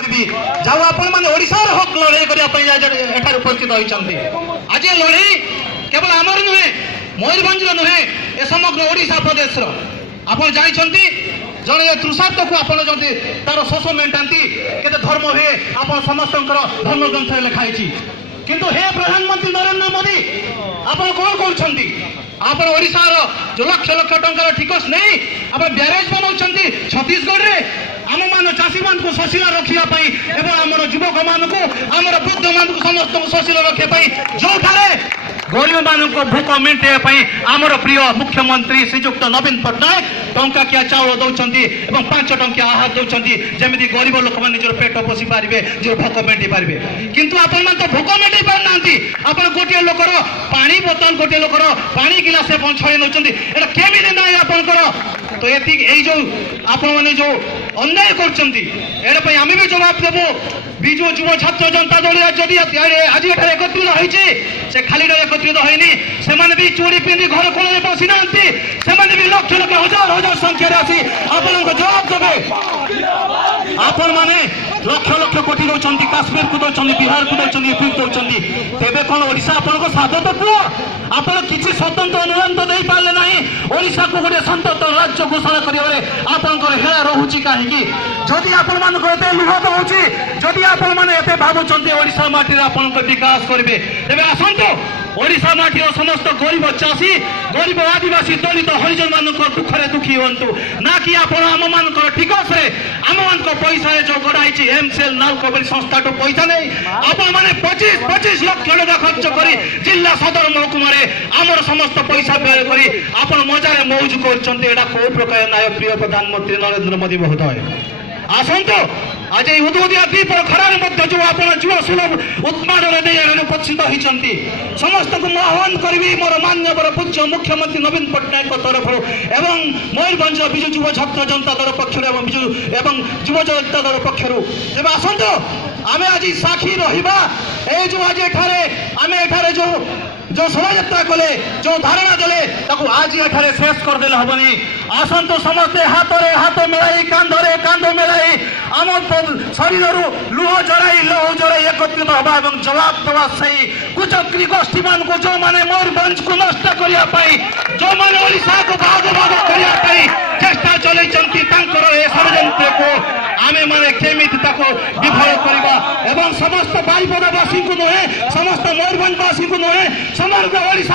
जाऊ आपण मैंने ओडिशार हक लड़ाई करने उपस्थित होती आज ये लड़ाई केवल आमर नुहे मयूरभंज नुहे ए समग्र ओडिशा प्रदेश आप जानते जड़े तृषार्थ को आप तार शोष मेटाती के धर्म हुए आप समस्त धर्म ग्रंथ लिखाई किंतु हे प्रधानमंत्री नरेंद्र मोदी आप कौन कर ओडिशार जो लक्ष लक्ष टंकार टिकस नहीं आप ब्यारेज बनाऊँ छत्तीसगढ़ में आम मान चाषी मान को शशील रखापी एवं युवक मान को आम वृद्ध मान को समस्त शशील रखापी जो गरीब मान भोक मेटाई आमर प्रिय मुख्यमंत्री श्रीजुक्त नवीन पट्टनायक टंकाकिया चाउल दौरान 5 टंकिया आहार दौरान जमी गरीब लोक मैंने निजर पेट पोषि पारे निजर भोक मेटाई पारे किंतु आपण तो भोक मेटाई पारना आप गोटे लोकर पानी बोतल गोटे लोकर पानी गिलास छड़े नौ केमी ना आपंकर तो ये जो आप मैंने जो अन्याय कर आम भी जवाब देवु विजु युव छात्र जनता दल जदि आज एकत्रित होती से खाली एकत्रित होनी से भी चूड़ी पिंधि घर कोल बसी ना भी लक्ष लक्ष हजार हजार संख्यार आसी आपण जवाब देवे आपण मैंने लक्ष लक्ष कोटी दौरान काश्मीर को दौरान बिहार को दौरान यूपी को दौरान तेरे कौन ओडिशा आपण साधत पुओ आपण किसी स्वतंत्र अनुदान तो दे पारे ना ओडिशा को गोटे स्वतंत्र राज्य घोषणा करेंगे आपंकर हेला रोचे कहीं जदि आपण मानक लुह दौची जदि आपण मैंने एत भावुं ओडिशा माटी आपण विकास करेंगे तेज आसतु ओडिशा माटीर समस्त गरीब चाषी गरीब आदिवासी दलित हरिजन मान दुखरे दुखी हूँ ना कि आपण आम मान टिकस आम मान पैसा जो गढ़ाई एमसेल नालको संस्था पैसा नहीं आपण मैंने 25 लाख टका खर्च कर जिला सदर महकुमा आमर समस्त पैसा व्यय कर आपण मजार मौज कर कौ प्रकार न्याय प्रिय प्रधानमंत्री नरेंद्र मोदी महोदय आसतु आज उदुदिया दीपर खरार जो आप जुआ सुलभ उत्पादन उपस्थित होती समस्त को आह्वान करी मोर मान्यवर पूज्य मुख्यमंत्री नवीन पट्टनायक तरफ एवं मयूरभंज विजु युव छात्र जनता दल पक्ष विजु एवं युव जनता दल पक्ष तेज आसतु आम आज साक्षी रहा जो आज एठारे जो शोभा कले जो धारणा देले आज एठारे शेष करदे हेनी आसतु समस्ते हाथ मिलाई कांधरे कांध मिलाई आम शरीर लुह जड़ाई एकत्रित हवा और जवाब दवा सही कुचक्री गोष्ठी मान को जो मैंने मयूरभंज को नष्ट करने जो मैंने ओडिशा को भाग भाग करने चेष्टा चलती षड्यंत्र को आमे माने केमिति विफल करवा एवं समस्त बारिपदावासी को नुहे समस्त मयूरभंजवासी को नुहे समग्र ओडिशा